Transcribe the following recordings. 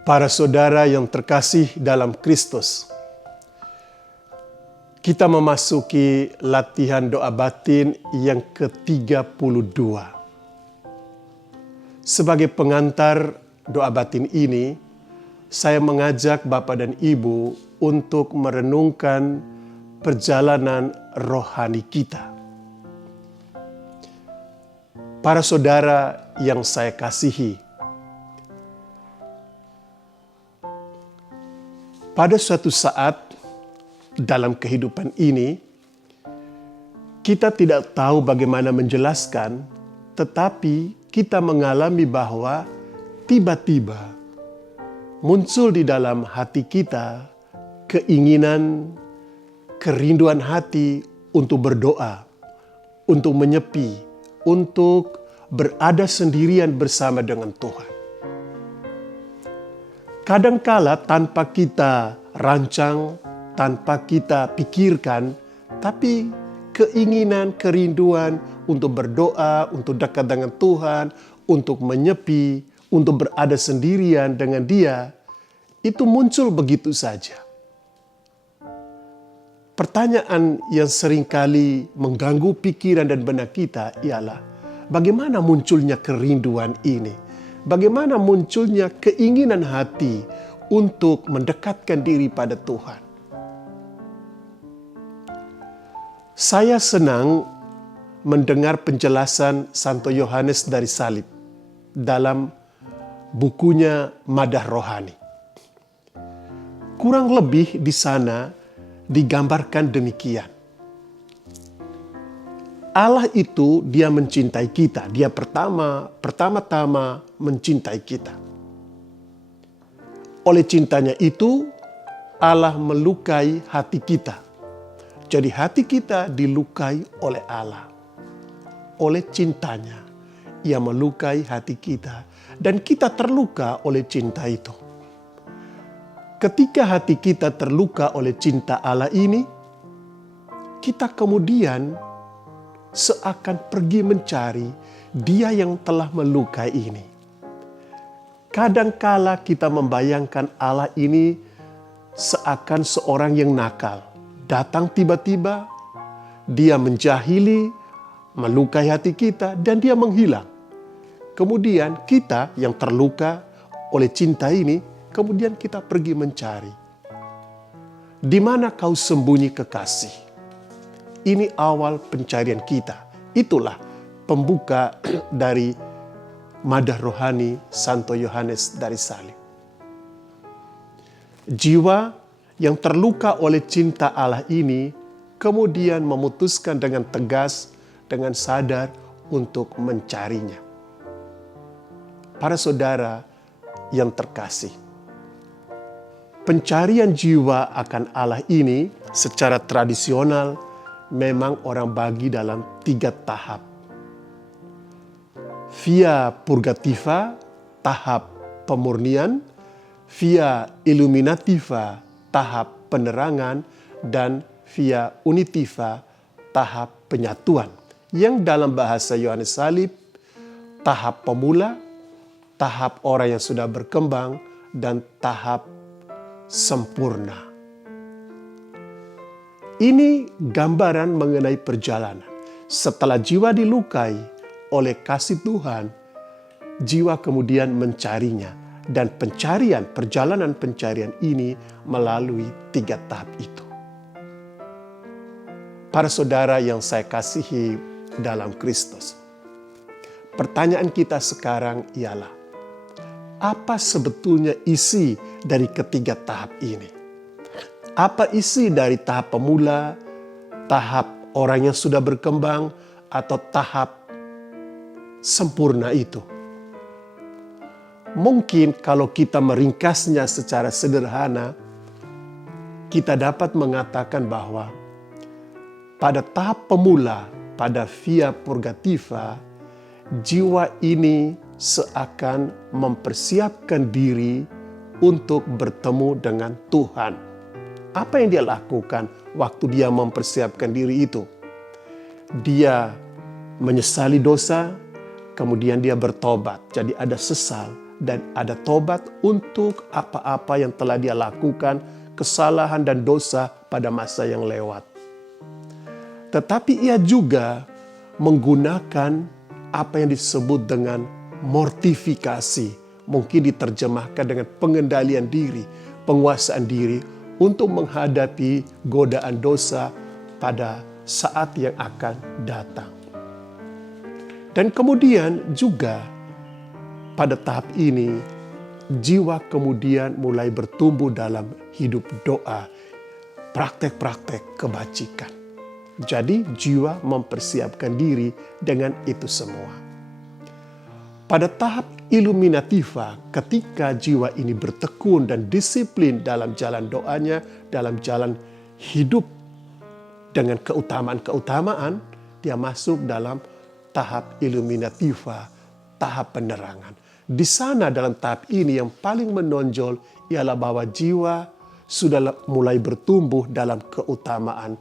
Para saudara yang terkasih dalam Kristus, kita memasuki latihan doa batin yang ke-32. Sebagai pengantar doa batin ini, saya mengajak Bapak dan Ibu untuk merenungkan perjalanan rohani kita. Para saudara yang saya kasihi, pada suatu saat dalam kehidupan ini, kita tidak tahu bagaimana menjelaskan, tetapi kita mengalami bahwa tiba-tiba muncul di dalam hati kita keinginan, kerinduan hati untuk berdoa, untuk menyepi, untuk berada sendirian bersama dengan Tuhan. Kadangkala tanpa kita rancang, tanpa kita pikirkan, tapi keinginan, kerinduan untuk berdoa, untuk dekat dengan Tuhan, untuk menyepi, untuk berada sendirian dengan Dia, itu muncul begitu saja. Pertanyaan yang seringkali mengganggu pikiran dan benak kita ialah, bagaimana munculnya kerinduan ini? Bagaimana munculnya keinginan hati untuk mendekatkan diri pada Tuhan? Saya senang mendengar penjelasan Santo Yohanes dari Salib dalam bukunya Madah Rohani. Kurang lebih di sana digambarkan demikian. Allah itu Dia mencintai kita. Dia pertama-tama mencintai kita. Oleh cintanya itu, Allah melukai hati kita. Jadi hati kita dilukai oleh Allah. Oleh cintanya, Ia melukai hati kita. Dan kita terluka oleh cinta itu. Ketika hati kita terluka oleh cinta Allah ini, kita kemudian seakan pergi mencari Dia yang telah melukai ini. Kadangkala kita membayangkan Allah ini seakan seorang yang nakal. Datang tiba-tiba, Dia menjahili, melukai hati kita, dan Dia menghilang. Kemudian kita yang terluka oleh cinta ini, kemudian kita pergi mencari. Di mana kau sembunyi kekasih? Ini awal pencarian kita. Itulah pembuka dari Madah Rohani Santo Yohanes dari Salib. Jiwa yang terluka oleh cinta Allah ini kemudian memutuskan dengan tegas, dengan sadar untuk mencarinya. Para saudara yang terkasih, pencarian jiwa akan Allah ini secara tradisional memang orang bagi dalam 3 tahap. Via purgativa, tahap pemurnian. Via illuminativa, tahap penerangan. Dan via unitiva, tahap penyatuan. Yang dalam bahasa Yohanes Salib, tahap pemula, tahap orang yang sudah berkembang, dan tahap sempurna. Ini gambaran mengenai perjalanan. Setelah jiwa dilukai oleh kasih Tuhan, jiwa kemudian mencarinya. Dan perjalanan pencarian ini melalui 3 tahap itu. Para saudara yang saya kasihi dalam Kristus, pertanyaan kita sekarang ialah, apa sebetulnya isi dari ketiga tahap ini? Apa isi dari tahap pemula, tahap orang yang sudah berkembang, atau tahap sempurna itu? Mungkin kalau kita meringkasnya secara sederhana, kita dapat mengatakan bahwa pada tahap pemula, pada via purgativa, jiwa ini seakan mempersiapkan diri untuk bertemu dengan Tuhan. Apa yang dia lakukan waktu dia mempersiapkan diri itu? Dia menyesali dosa, kemudian dia bertobat. Jadi ada sesal, dan ada tobat untuk apa-apa yang telah dia lakukan, kesalahan dan dosa pada masa yang lewat. Tetapi ia juga menggunakan apa yang disebut dengan mortifikasi. Mungkin diterjemahkan dengan pengendalian diri, penguasaan diri untuk menghadapi godaan dosa pada saat yang akan datang. Dan kemudian juga pada tahap ini, jiwa kemudian mulai bertumbuh dalam hidup doa, praktek-praktek kebajikan. Jadi jiwa mempersiapkan diri dengan itu semua. Pada tahap illuminativa, ketika jiwa ini bertekun dan disiplin dalam jalan doanya, dalam jalan hidup dengan keutamaan-keutamaan, dia masuk dalam tahap illuminativa, tahap penerangan. Di sana dalam tahap ini yang paling menonjol ialah bahwa jiwa sudah mulai bertumbuh dalam keutamaan.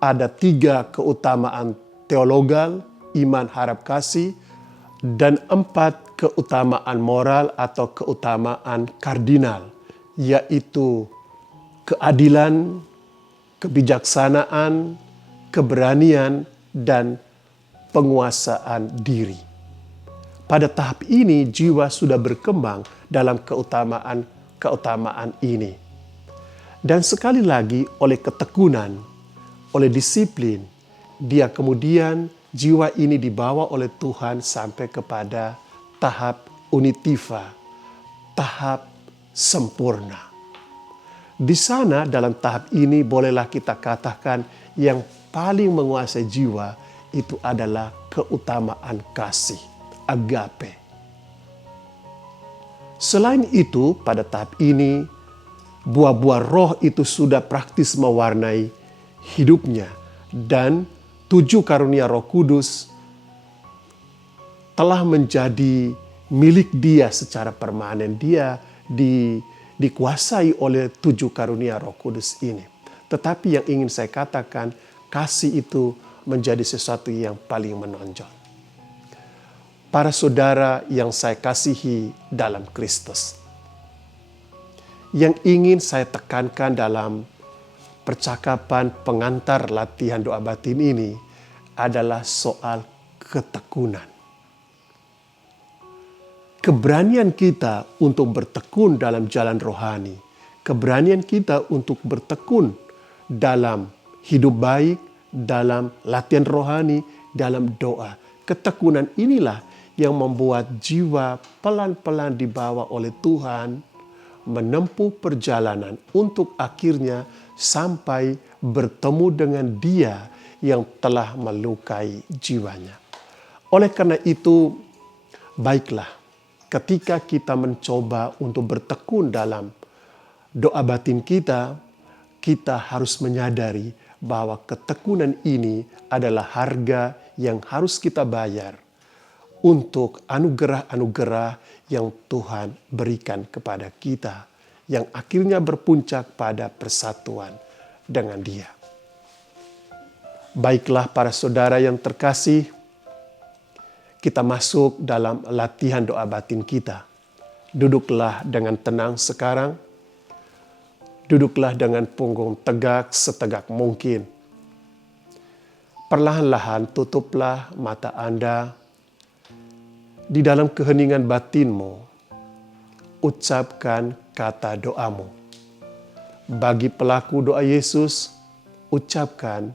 Ada 3 keutamaan teologal, iman, harap, kasih, dan 4 keutamaan moral atau keutamaan kardinal, yaitu keadilan, kebijaksanaan, keberanian, dan penguasaan diri. Pada tahap ini jiwa sudah berkembang dalam keutamaan ini. Dan sekali lagi oleh ketekunan, oleh disiplin, dia kemudian jiwa ini dibawa oleh Tuhan sampai kepada tahap unitiva, tahap sempurna. Di sana dalam tahap ini bolehlah kita katakan yang paling menguasai jiwa itu adalah keutamaan kasih, agape. Selain itu, pada tahap ini, buah-buah roh itu sudah praktis mewarnai hidupnya. Dan 7 karunia Roh Kudus telah menjadi milik dia secara permanen. Dia dikuasai oleh 7 karunia Roh Kudus ini. Tetapi yang ingin saya katakan, kasih itu menjadi sesuatu yang paling menonjol. Para saudara yang saya kasihi dalam Kristus, yang ingin saya tekankan dalam percakapan pengantar latihan doa batin ini adalah soal ketekunan. Keberanian kita untuk bertekun dalam jalan rohani, keberanian kita untuk bertekun dalam hidup baik, dalam latihan rohani, dalam doa. Ketekunan inilah yang membuat jiwa pelan-pelan dibawa oleh Tuhan menempuh perjalanan untuk akhirnya sampai bertemu dengan Dia yang telah melukai jiwanya. Oleh karena itu, baiklah ketika kita mencoba untuk bertekun dalam doa batin kita, kita harus menyadari bahwa ketekunan ini adalah harga yang harus kita bayar untuk anugerah-anugerah yang Tuhan berikan kepada kita, yang akhirnya berpuncak pada persatuan dengan Dia. Baiklah para saudara yang terkasih, kita masuk dalam latihan doa batin kita. Duduklah dengan tenang sekarang. Duduklah dengan punggung tegak setegak mungkin. Perlahan-lahan tutuplah mata Anda. Di dalam keheningan batinmu, ucapkan kata doamu. Bagi pelaku doa Yesus, ucapkan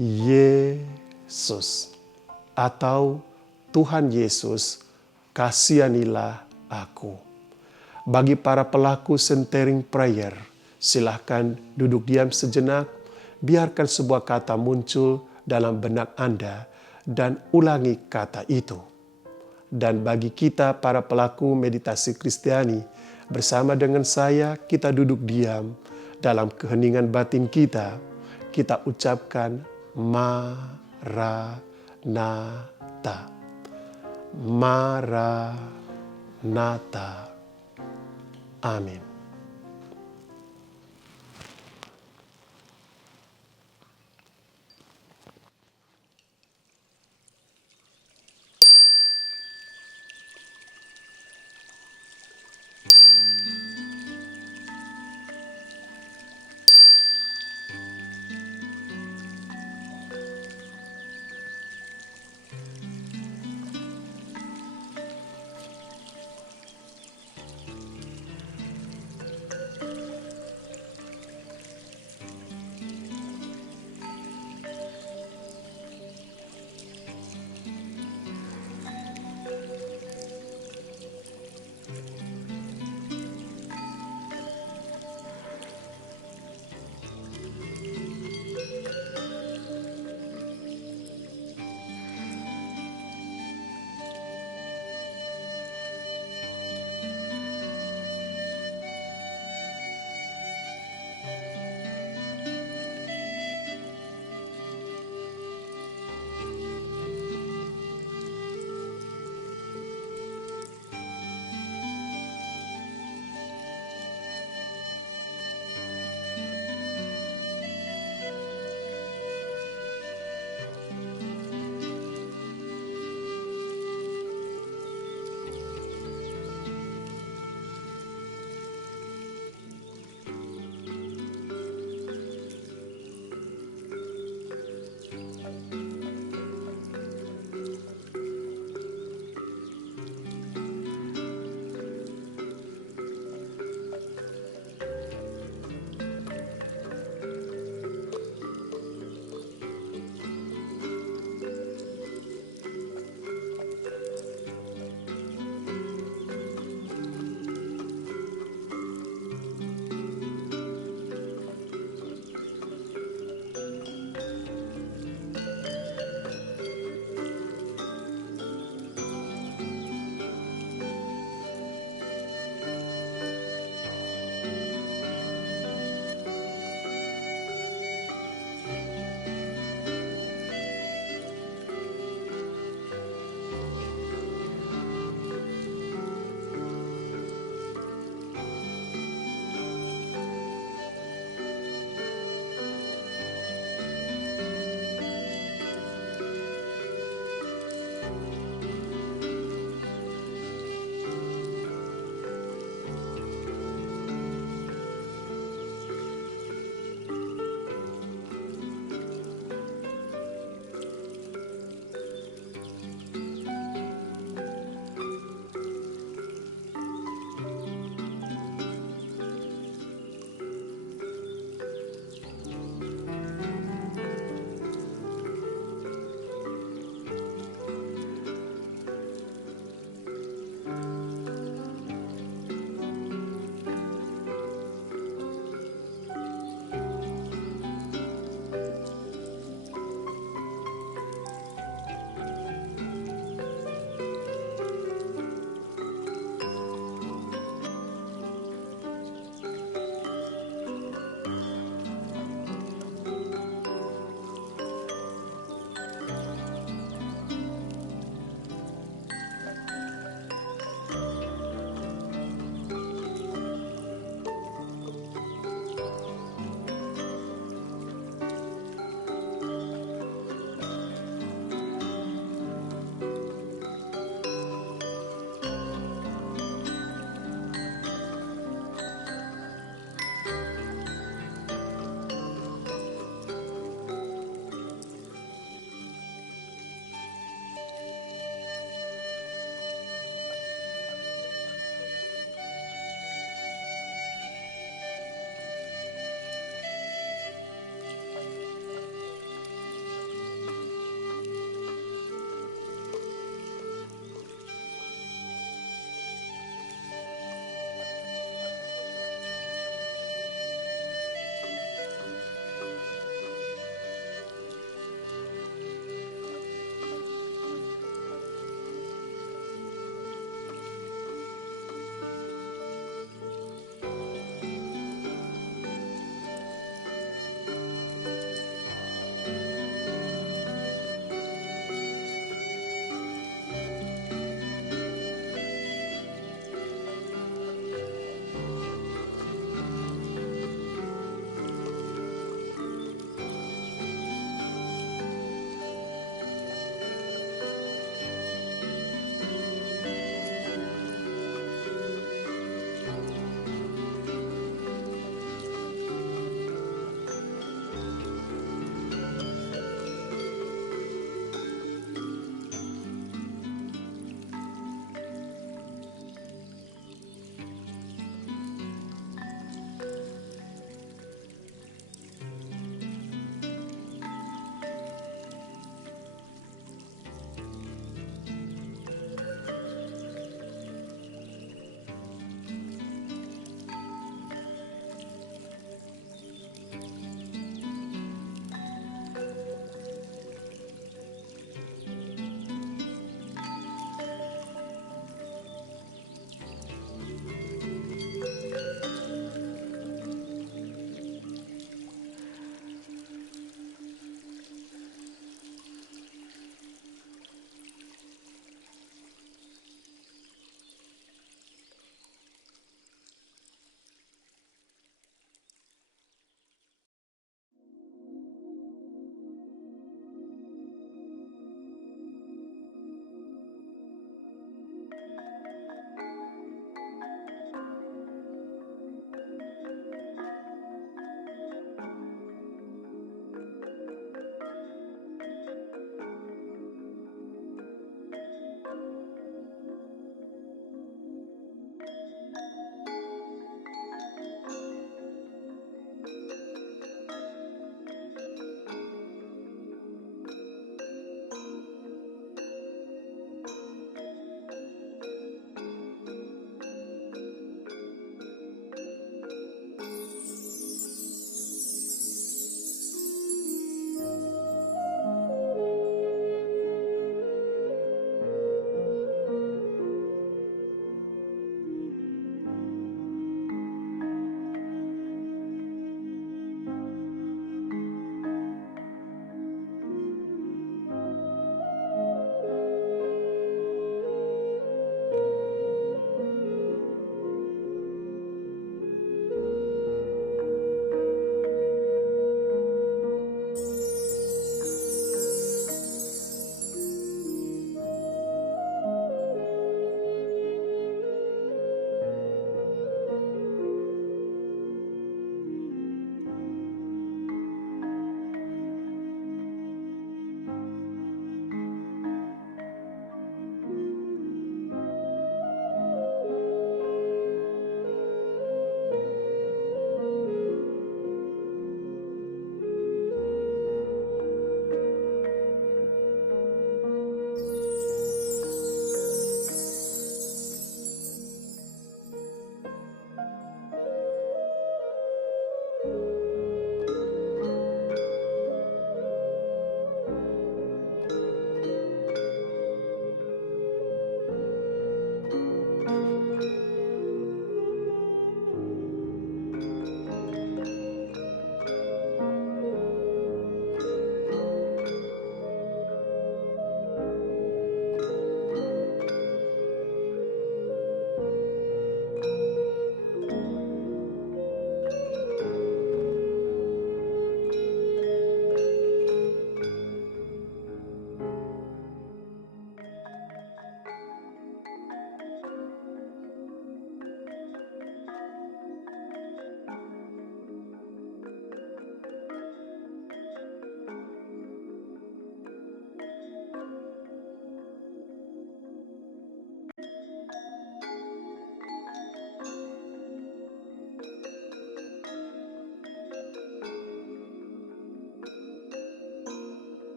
Yesus. Atau Tuhan Yesus, kasihanilah aku. Bagi para pelaku centering prayer, silahkan duduk diam sejenak, biarkan sebuah kata muncul dalam benak Anda dan ulangi kata itu. Dan bagi kita para pelaku meditasi Kristiani, bersama dengan saya kita duduk diam dalam keheningan batin kita. Kita ucapkan Maranatha. Maranatha. Amin.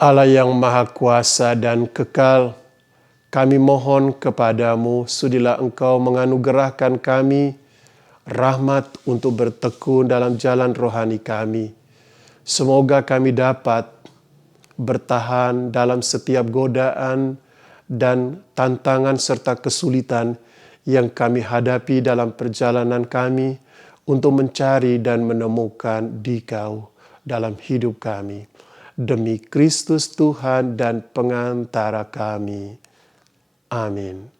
Allah yang Maha Kuasa dan Kekal, kami mohon kepadamu, sudilah Engkau menganugerahkan kami rahmat untuk bertekun dalam jalan rohani kami. Semoga kami dapat bertahan dalam setiap godaan dan tantangan serta kesulitan yang kami hadapi dalam perjalanan kami untuk mencari dan menemukan Dikau dalam hidup kami. Demi Kristus Tuhan dan pengantara kami. Amin.